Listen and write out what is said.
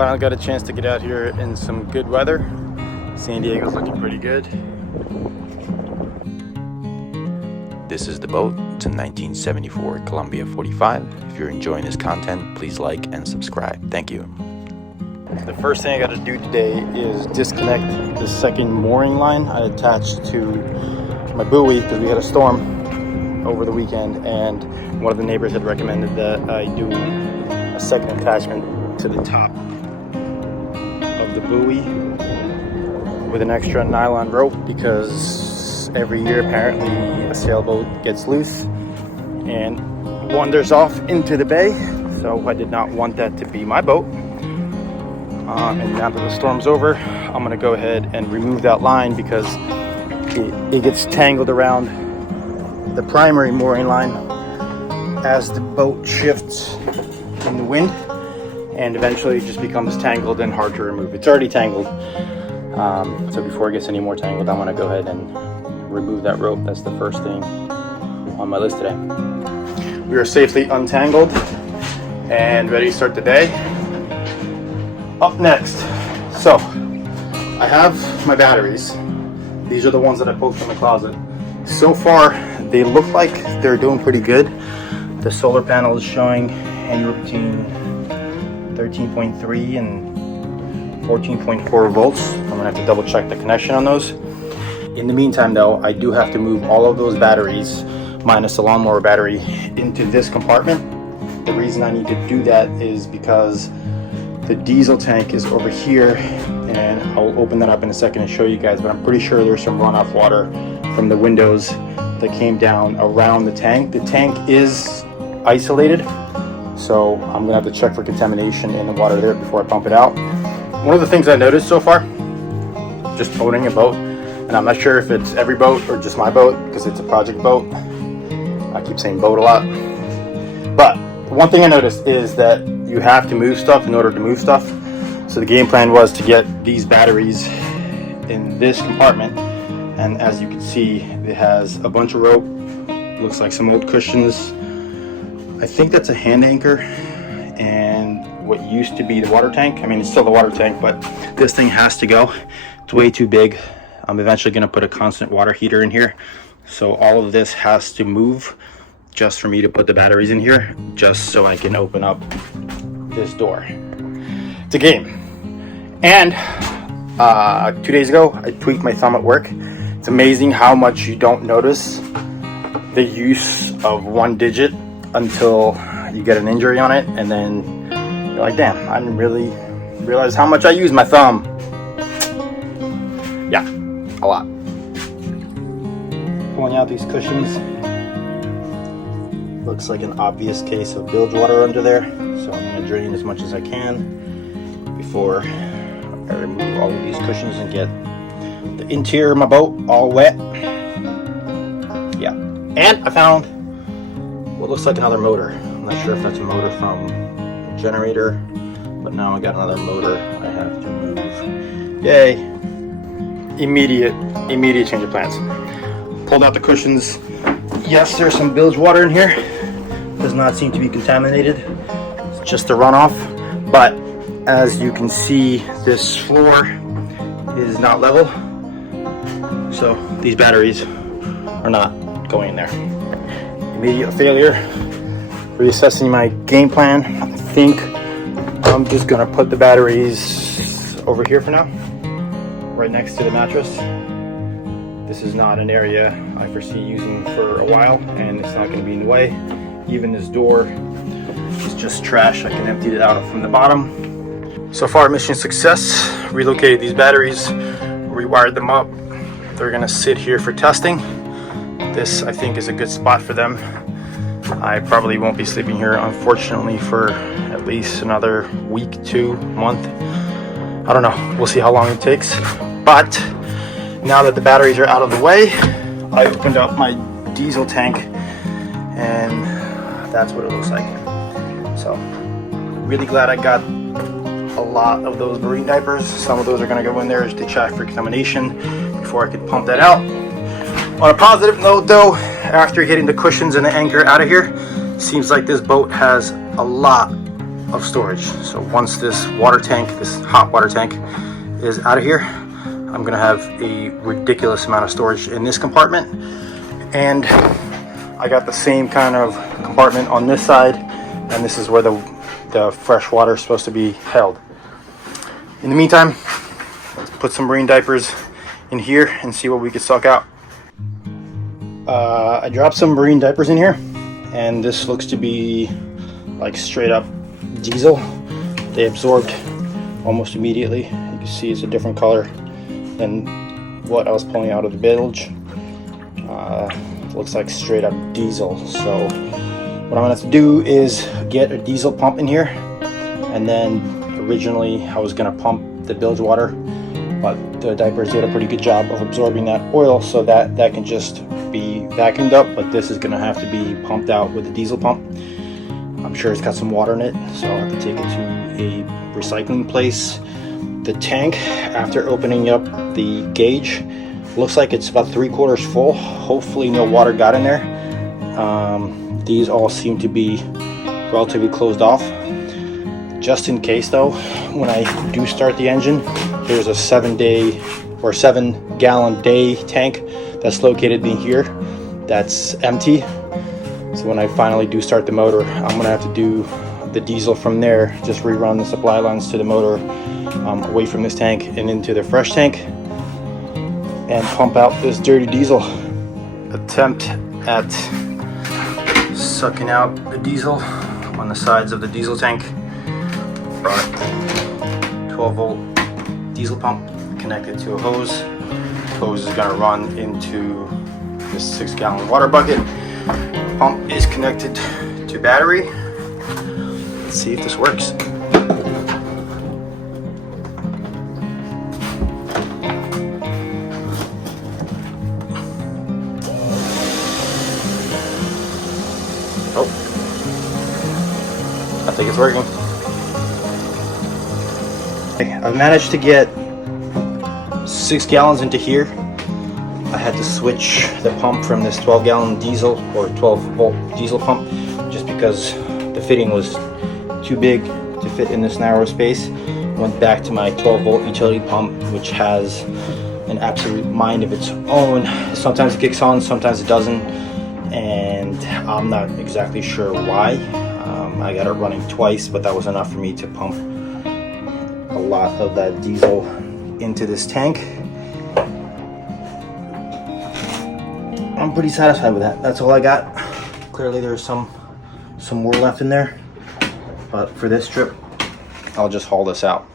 Finally got a chance to get out here in some good weather. San Diego's looking pretty good. This is the boat. It's a 1974 Columbia 45. If you're enjoying this content, please like and subscribe. Thank you. The first thing I got to do today is disconnect the second mooring line I attached to my buoy because we had a storm over the weekend, and one of the neighbors had recommended that I do a second attachment to the top of the buoy with an extra nylon rope, because every year apparently a sailboat gets loose and wanders off into the bay, so I did not want that to be my boat. And now that the storm's over, I'm gonna go ahead and remove that line because it gets tangled around the primary mooring line as the boat shifts in the wind, and eventually it just becomes tangled and hard to remove. It's already tangled, so before it gets any more tangled, I'm gonna go ahead and remove that rope. That's the first thing on my list today. We are safely untangled and ready to start the day. Up next, so I have my batteries. These are the ones that I pulled from the closet. So far, they look like they're doing pretty good. The solar panel is showing anywhere between 13.3 and 14.4 volts. I'm gonna have to double check the connection on those. In the meantime though, I do have to move all of those batteries, minus the lawnmower battery, into this compartment. The reason I need to do that is because the diesel tank is over here, and I'll open that up in a second and show you guys, but I'm pretty sure there's some runoff water from the windows that came down around the tank. The tank is isolated, so I'm gonna have to check for contamination in the water there before I pump it out. One of the things I noticed so far, just owning a boat, and I'm not sure if it's every boat or just my boat because it's a project boat. I keep saying boat a lot. But one thing I noticed is that you have to move stuff in order to move stuff. So the game plan was to get these batteries in this compartment. And as you can see, it has a bunch of rope. Looks like some old cushions. I think that's a hand anchor and what used to be the water tank. I mean, it's still the water tank, but this thing has to go. It's way too big. I'm eventually gonna put a constant water heater in here. So all of this has to move just for me to put the batteries in here, just so I can open up this door. It's a game. And 2 days ago, I tweaked my thumb at work. It's amazing how much you don't notice the use of one digit until you get an injury on it, and then you're like, damn, I didn't really realize how much I use my thumb. Yeah, a lot. Pulling out these cushions. Looks like an obvious case of bilge water under there, so I'm gonna drain as much as I can before I remove all of these cushions and get the interior of my boat all wet. Yeah, and I found what looks like another motor. I'm not sure if that's a motor from a generator, but now I got another motor I have to move. Yay! Immediate change of plans. Pulled out the cushions. Yes, there's some bilge water in here. Does not seem to be contaminated. It's just a runoff. But as you can see, this floor is not level. So these batteries are not going in there. Immediate failure. Reassessing my game plan. I think I'm just gonna put the batteries over here for now, right next to the mattress. This is not an area I foresee using for a while, and it's not going to be in the way. Even this door is just trash. I can empty it out from the bottom. So far, mission success. Relocated these batteries, rewired them up. They're going to sit here for testing. This, I think, is a good spot for them. I probably won't be sleeping here, unfortunately, for at least another week, 2 month. I don't know. We'll see how long it takes. But now that the batteries are out of the way, I opened up my diesel tank, and that's what it looks like. So, really glad I got a lot of those marine diapers. Some of those are going to go in there to check for contamination before I can pump that out. On a positive note though, after getting the cushions and the anchor out of here, seems like this boat has a lot of storage. So once this water tank, this hot water tank, is out of here, I'm gonna have a ridiculous amount of storage in this compartment. And I got the same kind of compartment on this side, and this is where the fresh water is supposed to be held. In the meantime, let's put some marine diapers in here and see what we can suck out. I dropped some marine diapers in here, and this looks to be like straight up diesel. They absorbed almost immediately. You can see it's a different color than what I was pulling out of the bilge. Looks like straight up diesel. So what I'm gonna have to do is get a diesel pump in here, and then originally I was gonna pump the bilge water, but the diapers did a pretty good job of absorbing that oil, so that can just be vacuumed up. But this is gonna have to be pumped out with a diesel pump. I'm sure it's got some water in it, so I'll have to take it to a recycling place. The tank, after opening up the gauge, looks like it's about 3/4 full. Hopefully no water got in there. These all seem to be relatively closed off. Just in case though, when I do start the engine, there's a 7-gallon day tank that's located in here that's empty. So when I finally do start the motor, I'm gonna have to do the diesel from there, just rerun the supply lines to the motor, away from this tank and into the fresh tank, and pump out this dirty diesel. Attempt at sucking out the diesel on the sides of the diesel tank. Brought 12-volt diesel pump connected to a hose. Hose is gonna run into this 6-gallon water bucket. Pump is connected to battery. Let's see if this works. Oh, I think it's working. I've managed to get 6 gallons into here. I had to switch the pump from this 12-gallon diesel or 12-volt diesel pump just because the fitting was too big to fit in this narrow space. Went back to my 12-volt utility pump, which has an absolute mind of its own. Sometimes it kicks on, sometimes it doesn't, and I'm not exactly sure why. I got it running twice, but that was enough for me to pump a lot of that diesel into this tank. I'm pretty satisfied with that. That's all I got. Clearly there's some more left in there, but for this trip I'll just haul this out.